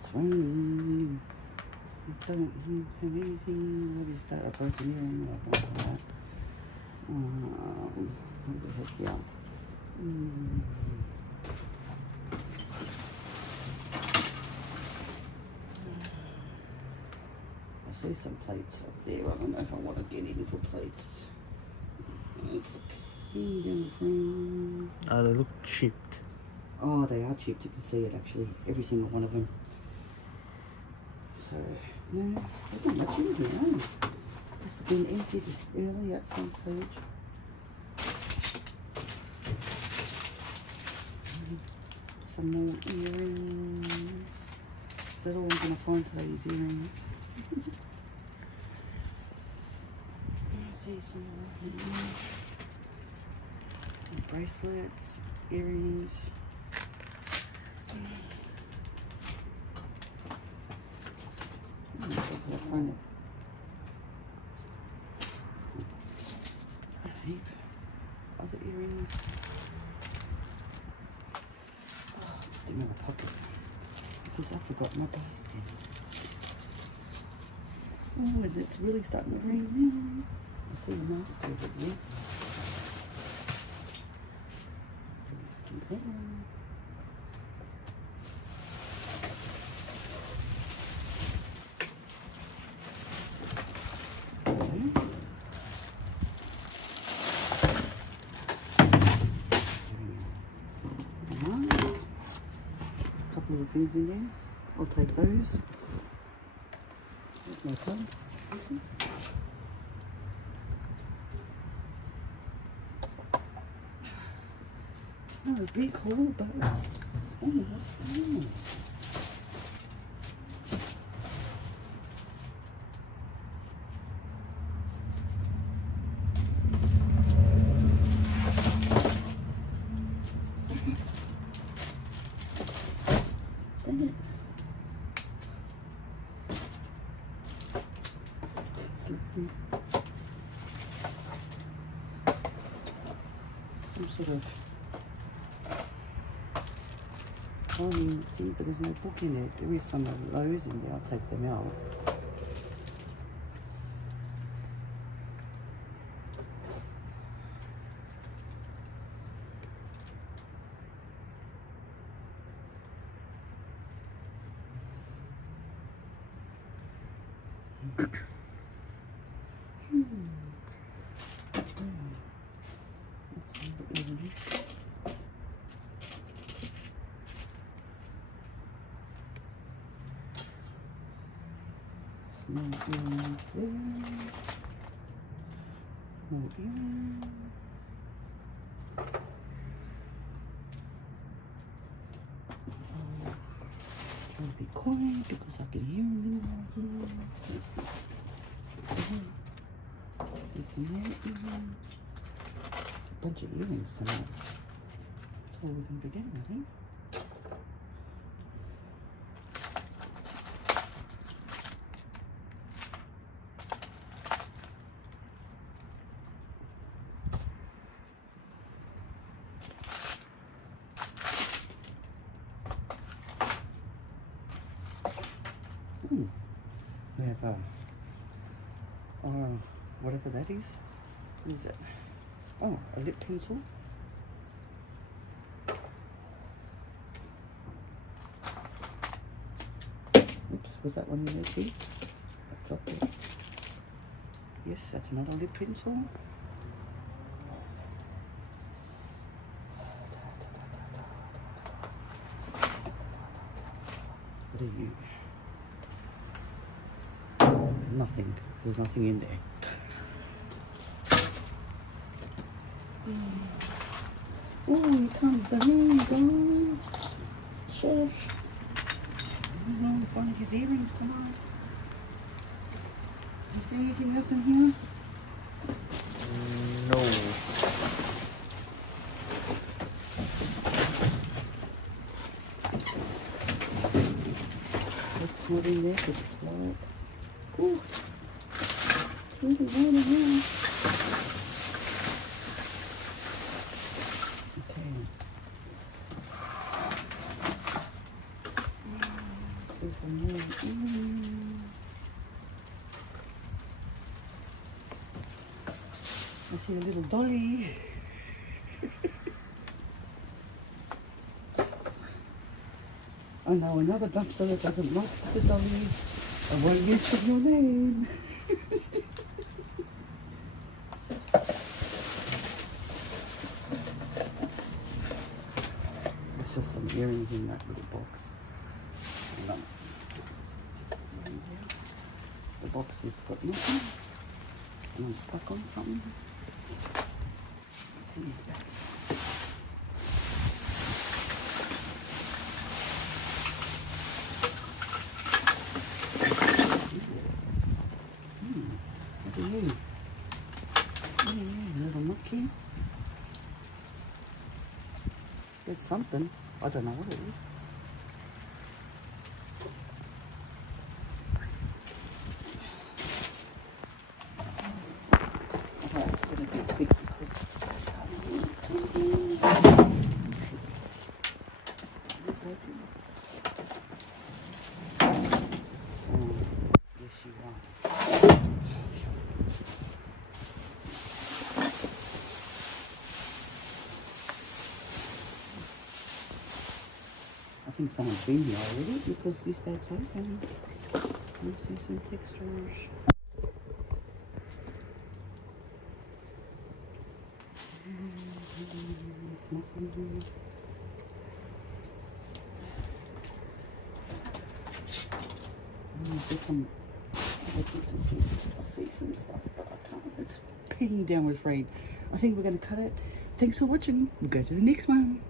It's raining. I don't have anything. What is that? A broken earring? I don't know that. What the heck, yeah. I see some plates up there. I don't know if I want to get in for plates. It's Kingdom Frame. Oh, they look chipped. Oh, they are chipped. You can see it actually. Every single one of them. So, no, there's not much in here, no. Must have been emptied early at some stage. Some more earrings. Is that all I'm going to find today is earrings? I see some more here. Bracelets, earrings. A heap other earrings. Oh, didn't have a pocket because I forgot my basket. Oh, and it's really starting to rain now. I see a mask over there. Couple of things in there. I'll take those. There's my phone. Oh, a big hole, but it's small. What's that? Some sort of volume thing, but there's no book in it. There is some of those in there. I'll take them out. More earrings there. More earrings. Trying to be quiet because I can hear them over here. See some more earrings. A bunch of earrings tonight. That's all we can be getting, I think. We have whatever that is. What is it? Oh, a lip pencil. Oops, was that one in there too? I dropped it. Yes, that's another lip pencil. What are you? Nothing. There's nothing in there. Oh, here comes the rain, guys. Shush. I'm going to find his earrings tonight. You see anything else in here? No. It's not in there because it's light. Ooh, it's really warm in here. Okay. There's some more. I see a little dolly. Oh no, another dumpster that doesn't like the dollies. I won't mention your name. There's just some earrings in that little box. Hang on. The box has got nothing. And I'm stuck on something. What's in these bags? Look at you. Yeah, little monkey. It's something. I don't know what it is. Alright, I'm gonna be quick because it's yes, you are. I think someone's been here already because this bag's open. Let's see some textures. It's nothing here. There's some other bits and pieces. I see some stuff, but I can't. It's peeing down with rain. I think we're going to cut it. Thanks for watching. We'll go to the next one.